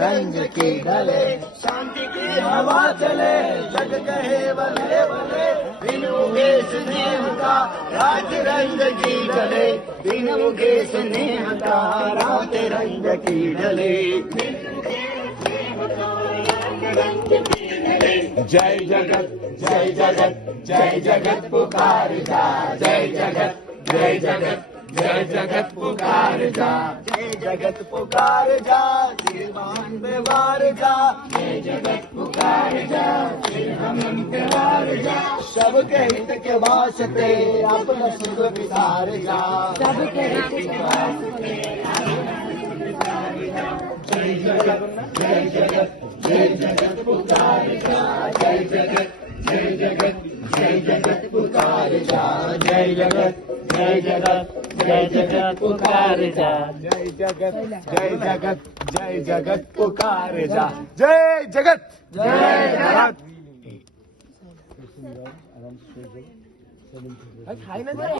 रंग की ढले, शांति की हवा चले, जग कहे भले भले, बिन उगे स्नेह का रात रंग की ढले, बिन उगे स्नेह का रात रंग की ढले। जय जगत जय जगत जय जगत पुकार जा, जय जगत जय जगत जय जगत पुकार जा, जय जगत पुकार जा, दीवान व्यवहार जा, जय जगत पुकार जा, हम व्यवहार जा, सबके हित के वास्ते अपना सुख विचार जा, सबके हित के वास्ते जय जगत जय जगत जय जगत पुकार जा, जय जगत जय जगत जय जगत पुकार जा, जय जगत जय जगत जय जगत पुकार जा, जय जगत जय जगत जय जगत पुकार जा, जय जगत जय जगत।